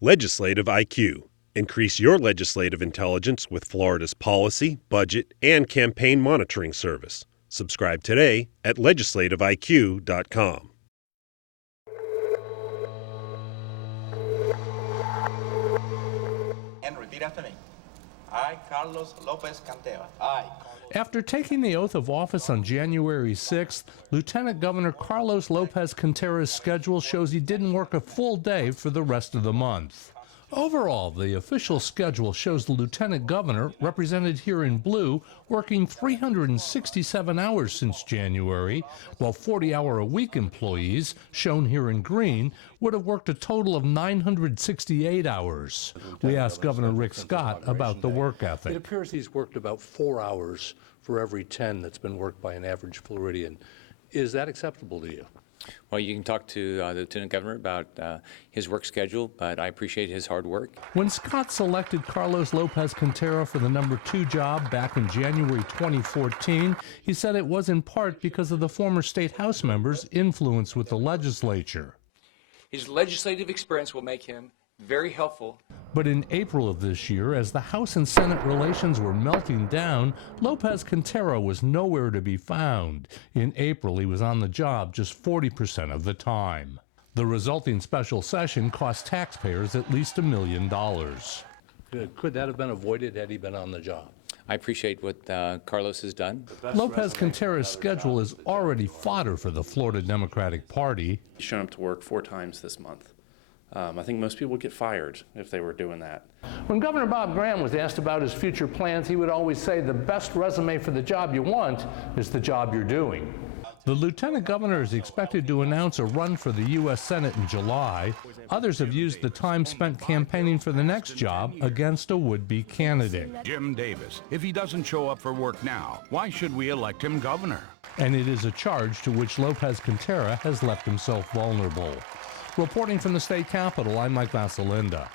Legislative IQ. Increase your legislative intelligence with Florida's policy, budget, and campaign monitoring service. Subscribe today at legislativeiq.com. And repeat after me. I, Carlos Lopez Cantera. I. After taking the oath of office on January 6th, Lieutenant Governor Carlos Lopez Cantera's schedule shows he didn't work a full day for the rest of the month. Overall, the official schedule shows the Lieutenant Governor, represented here in blue, working 367 hours since January, while 40-hour-a-week employees, shown here in green, would have worked a total of 968 hours. We asked Governor Rick Scott about the work ethic. It appears he's worked about 4 hours for every 10 that's been worked by an average Floridian. Is that acceptable to you? Well, you can talk to the Lieutenant Governor about his work schedule, but I appreciate his hard work. When Scott selected Carlos Lopez Cantera for the number 2 job back in January 2014, he said it was in part because of the former state House member's influence with the legislature. His legislative experience will make him very helpful. But in April of this year, as the House and Senate relations were melting down, Lopez Cantera was nowhere to be found. In April, he was on the job just 40% of the time. The resulting special session cost taxpayers at least $1 million. Could that have been avoided had he been on the job? I appreciate what Carlos has done. Lopez Cantera's schedule is already fodder for the Florida Democratic Party. He's shown up to work 4 times this month. I think most people would get fired if they were doing that. When Governor Bob Graham was asked about his future plans, he would always say the best resume for the job you want is the job you're doing. The Lieutenant Governor is expected to announce a run for the U.S. Senate in July. Others have used the time spent campaigning for the next job against a would-be candidate. Jim Davis. If he doesn't show up for work now, why should we elect him governor? And it is a charge to which Lopez Cantera has left himself vulnerable. Reporting from the state capitol, I'm Mike Vasalinda.